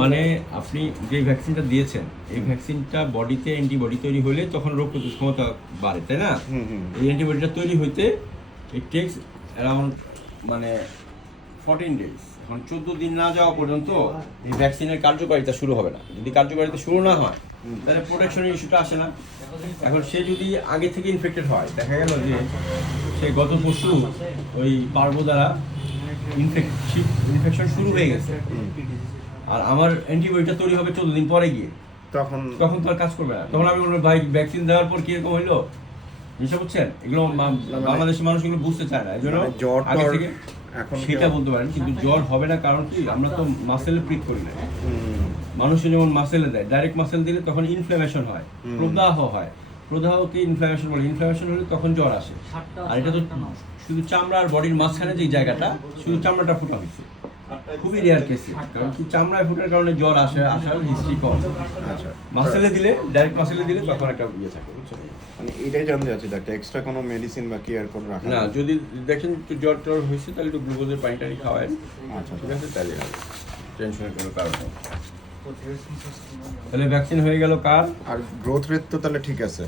মানে আপনি যে ভ্যাকসিনটা দিয়েছেন এই ভ্যাকসিনটা বডিতে অ্যান্টিবডি তৈরি হলে তখন রোগ প্রতিরোধ ক্ষমতা বাড়ে তাই না? এই অ্যান্টিবডিটা তৈরি হইতে ইট টেক্স অ্যারাউন্ড মানে ফোরটিন ডেজ এখন চোদ্দ দিন না যাওয়া পর্যন্ত এই ভ্যাকসিনের কার্যকারিতা শুরু হবে না। যদি কার্যকারিতা শুরু না হয় তাহলে প্রোটেকশনের ইস্যুটা আসে না। এখন সে যদি আগে থেকে ইনফেক্টেড হয় দেখা গেল যে সে গত পরশু ওই পার্ব দ্বারা ইনফেকশন শুরু হয়ে গেছে। আর আমার অ্যান্টিবডিটা তৈরি হবে চোদ্দ দিন পরে গিয়ে। তখন তখন তো আর কাজ করবে না। তখন আমি বলব ভাই ভ্যাকসিন দেওয়ার পর কীরকম হইল? বুঝতে বুঝছেন? এগুলো বাংলাদেশের মানুষ এগুলো বুঝতে চায় না। এই জন্য মানে জ্বর আগে থেকে এখন কি- সেটা বলতে পারেন কিন্তু জ্বর হবে না কারণ কি? আমরা তো মাসেলে প্রিক করি না। যেমন মাসেলে দেয় ডাইরেক্ট মাসেল দিলে তখন ইনফ্লামেশন হয় প্রদাহ হয়। প্রদাহকে ইনফ্লামেশন বলে। ইনফ্লামেশন হলে তখন জ্বর আসে। আর এটা তো শুধু চামড়া আর বডির মাঝখানে যে জায়গাটা শুধু চামড়াটা ফোটা হয়েছে। খুবই রেয়ার কেসে কারণ কি চামড়ায় ফোটার কারণে জ্বর আসে আসার হিস্ট্রি কম। আচ্ছা। মাসেলে দিলে ডাইরেক্ট মাসেলে দিলে তখন একটা ইয়ে থাকে মানে এটাই জানতে চাচ্ছি ডাক্তার এক্সট্রা কোনো মেডিসিন বা কেয়ার কোড রাখা না যদি দেখেন একটু জ্বর টর হয়েছে তাহলে একটু গ্লুকোজের পানি টানি খাওয়ায়। আচ্ছা ঠিক আছে তাহলে টেনশনের কোনো কারণ নেই। তাহলে ভ্যাকসিন হয়ে গেল কার? আর গ্রোথ রেট তো তাহলে ঠিক আছে।